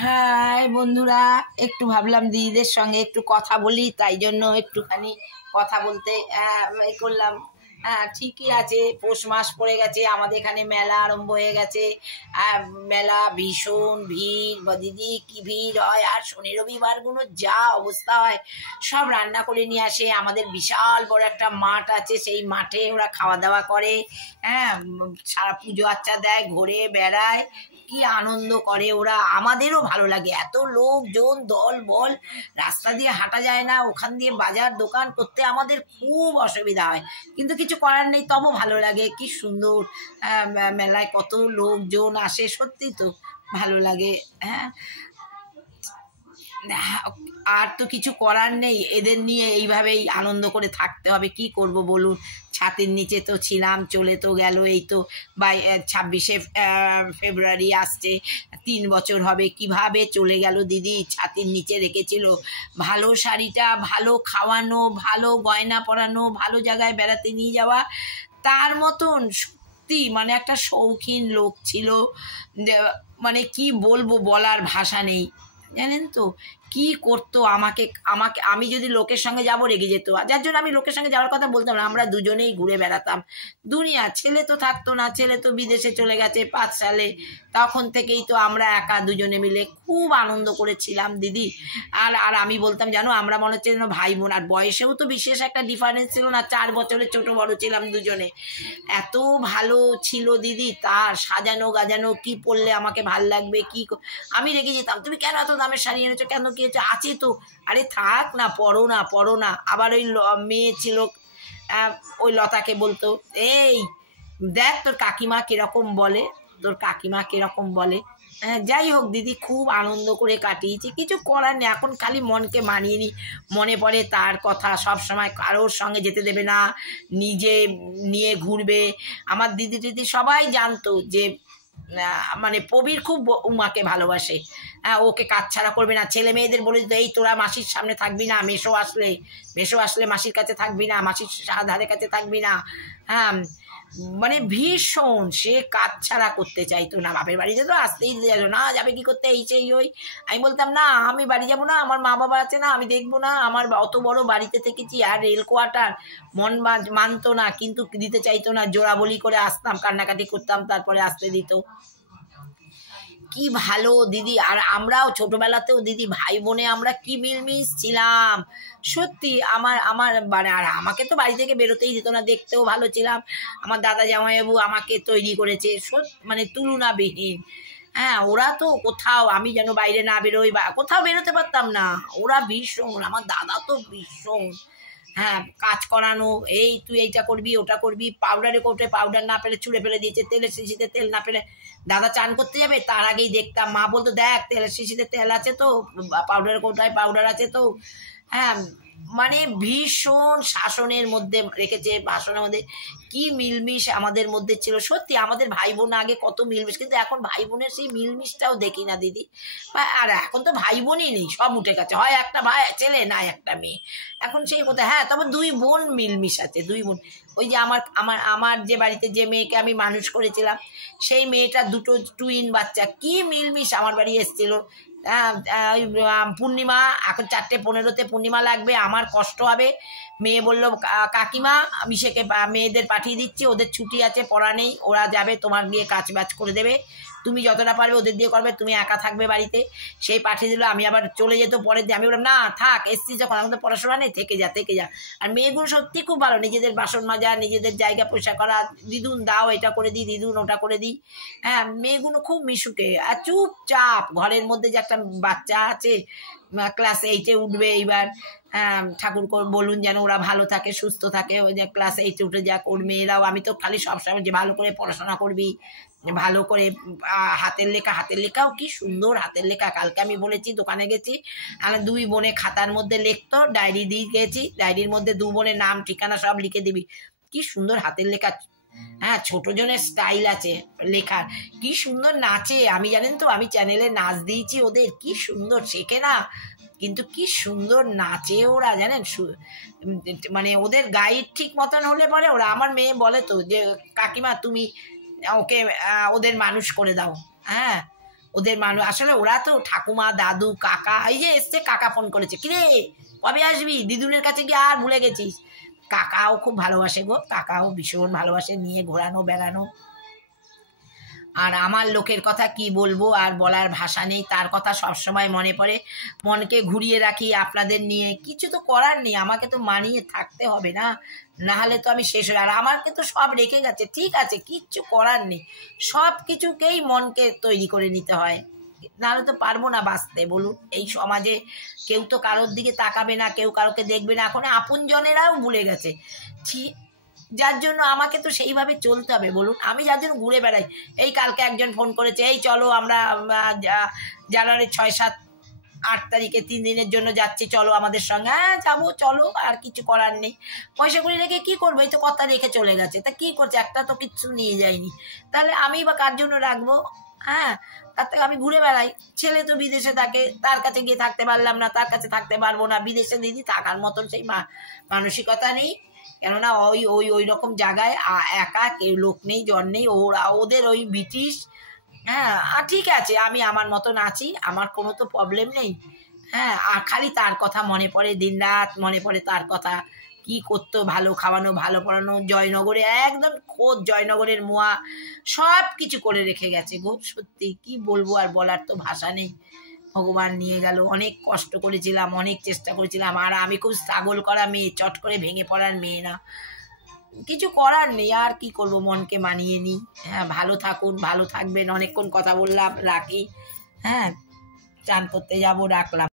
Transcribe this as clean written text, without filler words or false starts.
High বন্ধুরা, একটু ভাবলাম দিদিদের সঙ্গে একটু কথা বলি, তাই জন্য একটুখানি কথা বলতে করলাম। হ্যাঁ, ঠিকই আছে, পৌষ মাস পড়ে গেছে, আমাদের এখানে মেলা আরম্ভ হয়ে গেছে। আর মেলা ভীষণ ভিড়, বা দিদি কি ভিড় হয়! আর শনি রবিবারগুলো যা অবস্থা হয়, সব রান্না করে নিয়ে আসে। আমাদের বিশাল বড় একটা মাঠ আছে, সেই মাঠে ওরা খাওয়া দাওয়া করে। হ্যাঁ, সারা পুজো আচ্চা দেয়, ঘোরে বেড়ায়, কি আনন্দ করে ওরা। আমাদেরও ভালো লাগে, এত লোকজন দল বল, রাস্তা দিয়ে হাঁটা যায় না, ওখান দিয়ে বাজার দোকান করতে আমাদের খুব অসুবিধা হয়, কিন্তু কিছু করার নেই, তবু ভালো লাগে। কি সুন্দর মেলায় কত লোকজন আসে, সত্যি তো ভালো লাগে। হ্যাঁ, আর তো কিছু করার নেই, এদের নিয়ে এইভাবেই আনন্দ করে থাকতে হবে। কি করব বলুন, ছাতের নিচে তো ছিলাম, চলে তো গেল। এই তো 26শে ফেব্রুয়ারি আসছে, 3 বছর হবে। কিভাবে চলে গেল দিদি, ছাতির নিচে রেখেছিল ভালো শাড়িটা, ভালো খাওয়ানো, ভালো গয়না পরানো, ভালো জায়গায় বেড়াতে নিয়ে যাওয়া। তার মতন সত্যি মানে একটা শৌখিন লোক ছিল, মানে কি বলবো, বলার ভাষা নেই। জানেন তো কি করতো আমাকে আমাকে আমি যদি লোকের সঙ্গে যাবো রেগে যেত, যার জন্য আমি লোকের সঙ্গে যাওয়ার কথা বলতাম না। আমরা দুজনেই ঘুরে বেড়াতাম দুনিয়া। ছেলে তো থাকতো না, ছেলে তো বিদেশে চলে গেছে 5 সালে। তখন থেকেই তো আমরা একা দুজনে মিলে খুব আনন্দ করেছিলাম দিদি। আর আর আমি বলতাম, জানো, আমরা মনে হচ্ছে যেন ভাই বোন। আর বয়সেও তো বিশেষ একটা ডিফারেন্স ছিল না, 4 বছরের ছোট বড় ছিলাম দুজনে। এত ভালো ছিল দিদি, তার সাজানো গাজানো, কি পরলে আমাকে ভাল লাগবে, আমি রেগে যেতাম, তুমি কেন এত দামের শাড়ি এনেছো, কেন কি হচ্ছে, আছে তো, আরে থাক না, পরো না পরো না। আবার ওই মেয়ে ছিল, ওই লতাকে বলতো, এই দেখ তোর কাকিমা কিরকম বলে, তোর কাকিমা কিরকম বলে। হ্যাঁ, যাই হোক দিদি, খুব আনন্দ করে কাটিয়েছি, কিছু করার নেই। এখন খালি মনকে মানিয়ে নিই, মনে পড়ে তার কথা। সব সময় কারোর সঙ্গে যেতে দেবে না, নিজে নিয়ে ঘুরবে। আমার দিদি দিদি সবাই জানতো যে মানে প্রবীর খুব উমাকে ভালোবাসে। ওকে কাছছাড়া করবে না। ছেলে মেয়েদের বলে দিত, এই তোরা মাসির সামনে থাকবি না, মেসো আসলে মাসির কাছে থাকবি না, মাসির ধারে কাছে থাকবি না। হ্যাঁ, মানে ভীষণ সে কাছছাড়া করতে চাইতো না। বাপের বাড়িতে তো আসতেই দিত না, যাবে কি করতে, এই সেই ওই। আমি বলতাম, না আমি বাড়ি যাবো না, আমার মা বাবা আছে না, আমি দেখবো না। আমার অত বড় বাড়িতে থেকেছি, আর রেল কোয়ার্টার। মন মানতো না, কিন্তু দিতে চাইতো না, জোড়া বলি করে আসতাম, কান্নাকাটি করতাম, তারপরে আসতে দিত। কি ভালো দিদি। আর আমরাও ছোটবেলাতেও দিদি ভাই বোনে আমরা কি মিলমিশ ছিলাম, সত্যি। আমার আমার মানে, আর আমাকে তো বাড়ি থেকে বেরোতেই দিত না, দেখতেও ভালো ছিলাম। আমার দাদা জামাইবাবু আমাকে তৈরি করেছে, মানে তুলনাবিহীন। হ্যাঁ, ওরা তো কোথাও, আমি যেন বাইরে না বেরোই বা কোথাও বেরোতে পারতাম না, ওরা ভীষণ, আমার দাদা তো ভীষণ। হ্যাঁ, কাজ করানো, এই তুই এইটা করবি ওটা করবি, পাউডারে কোটে পাউডার না পেলে ছুঁড়ে ফেলে দিয়েছে, তেলের শিশিতে তেল না পেলে, দাদা চান করতে যাবে তার আগেই দেখতাম, মা বলতো, দেখ তেলের শিশিতে তেল আছে তো, পাউডারের কোটায় পাউডার আছে তো। হ্যাঁ, মানে ভীষণ শাসনের মধ্যে রেখেছে, ভাষণের মধ্যে কি মিলমিশ আমাদের মধ্যে ছিল। সত্যি আমাদের ভাই বোন আগে কত মিলমিশ, কিন্তু এখন ভাই বোনের সেই মিলমিশটাও দেখি না দিদি। আর এখন তো ভাই বোনই নেই, সব উঠে গেছে, হয় একটা ভাই ছেলে, না একটা মেয়ে। এখন সেই কথা। হ্যাঁ, তবে 2 বোন মিলমিশ আছে, 2 বোন। ওই যে আমার আমার আমার যে বাড়িতে যে মেয়েকে আমি মানুষ করেছিলাম, সেই মেয়েটা 2 টুইন বাচ্চা, কি মিলমিশ আমার বাড়ি এসেছিল। পূর্ণিমা, এখন 4:15-তে পূর্ণিমা লাগবে, আমার কষ্ট হবে। মেয়ে বলল, কাকিমা আমি সেকে মেয়েদের পাঠিয়ে দিচ্ছি, ওদের ছুটি আছে, পড়া নেই, ওরা যাবে, তোমার গিয়ে কাজ বাজ করে দেবে, তুমি যতটা পারবে ওদের দিয়ে করবে, তুমি একা থাকবে বাড়িতে। সেই পাঠিয়ে দিল। আমি আবার চলে যেত পরের দিন, আমি বললাম, না থাক, এসছি যখন, এখন তো পড়াশোনা নেই, থেকে যা থেকে যা। আর মেয়েগুলো সত্যি খুব ভালো, নিজেদের বাসন মাজা, নিজেদের জায়গা পরিষ্কার করা, দিদুন দাও এটা করে দিই, দিদুন ওটা করে দিই। হ্যাঁ, মেয়েগুলো খুব মিশুকে, আর চুপচাপ। ঘরের মধ্যে যে একটা বাচ্চা আছে, ক্লাস 8-এ উঠবে এইবার, ঠাকুর বলুন যেন ওরা ভালো থাকে, সুস্থ থাকে, ওই যে ক্লাস 8-এ উঠে যাক। ওর মেয়েরাও, আমি তো খালি সবসময় যে ভালো করে পড়াশোনা করবি, ভালো করে হাতের লেখাও কি সুন্দর হাতের লেখা। কালকে আমি বলেছি, দোকানে গেছি, আর 2 বোনে খাতার মধ্যে লিখতো, ডায়েরি দিয়ে গেছি, ডায়েরির মধ্যে 2 বোনের নাম ঠিকানা সব লিখে দিবি। কি সুন্দর হাতের লেখা। হ্যাঁ, ছোট জনের স্টাইল আছে লেখার, কি সুন্দর নাচে। আমি জানেন তো, আমি চ্যানেলে নাচ দিয়েছি ওদের, কি সুন্দর শেখে না, কিন্তু কি সুন্দর নাচে ওরা, জানেন। মানে ওদের গাইড ঠিক মতন হলে পরে ওরা, আমার মেয়ে বলে তো যে, কাকিমা তুমি ওকে ওদের মানুষ করে দাও। হ্যাঁ, ওদের মানুষ আসলে ওরা তো ঠাকুমা দাদু কাকা, এই যে এসছে কাকা ফোন করেছে, কিরে কবে আসবি, দিদুনের কাছে গিয়ে আর ভুলে গেছিস। কাকাও খুব ভালোবাসে গো, কাকাও ভীষণ ভালোবাসে নিয়ে ঘোরানো বেড়ানো। আর আমার লোকের কথা কি বলবো, আর বলার ভাষা নেই, তার কথা সবসময় মনে পড়ে, মনকে ঘুরিয়ে রাখি আপনাদের নিয়ে। কিছু তো করার নেই, আমাকে তো মানিয়ে থাকতে হবে না, না হলে তো আমি শেষ হয়ে। আর আমাকে তো সব রেখে গেছে, ঠিক আছে, কিচ্ছু করার নেই, সব কিছুকেই মনকে তৈরি করে নিতে হয়, নাহলে তো পারবো না বাঁচতে। বলুন, এই সমাজে কেউ তো কারোর দিকে তাকাবে না, কেউ কারোকে দেখবে না, এখন আপনজনেরাও ভুলে গেছে। ঠিক, যার জন্য আমাকে তো সেইভাবে চলতে হবে। বলুন, আমি যার জন্য ঘুরে বেড়াই, এই কালকে একজন ফোন করেছে, এই চলো আমরা জানুয়ারি 6, 7, 8 তারিখে 3 দিনের জন্য যাচ্ছি, চলো আমাদের সঙ্গে। হ্যাঁ যাবো, চলো, আর কিছু করার নেই। পয়সা করে রেখে কি করবো, এই তো কথা রেখে চলে গেছে, তা কি করছে, একটা তো কিচ্ছু নিয়ে যায়নি, তাহলে আমি বা কার জন্য রাখবো। হ্যাঁ, তার থেকে আমি ঘুরে বেড়াই। ছেলে তো বিদেশে থাকে, তার কাছে গিয়ে থাকতে পারলাম না, তার কাছে থাকতে পারবো না, বিদেশে দিদি থাকার মতন সেই মানসিকতা নেই, কেননা ওই ওই ওই রকম জায়গায় একা কেউ লোক নেই, জন নেই, ওরা ওদের ওই ব্রিটিশ। হ্যাঁ, আর ঠিক আছে, আমি আমার মতন আছি, আমার কোনো তো প্রবলেম নেই। হ্যাঁ, আর খালি তার কথা মনে পড়ে, দিনরাত মনে পড়ে তার কথা, কি করতো, ভালো খাওয়ানো, ভালো পড়ানো, জয়নগরে একদম খোদ জয়নগরের মোয়া, সব কিছু করে রেখে গেছে গো। সত্যি কি বলবো, আর বলার তো ভাষা নেই। ভগবান নিয়ে গেল, অনেক কষ্ট করেছিলাম, অনেক চেষ্টা করেছিলাম, আর আমি খুব স্ট্রাগল করা মেয়ে, চট করে ভেঙে পড়ার মেয়ে না, কিছু করার নেই, আর কি করব, মনকে মানিয়ে নিই। হ্যাঁ, ভালো থাকুন, ভালো থাকবেন। অনেকক্ষণ কথা বললাম, রাখি। হ্যাঁ, চান করতে যাবো, রাখলাম।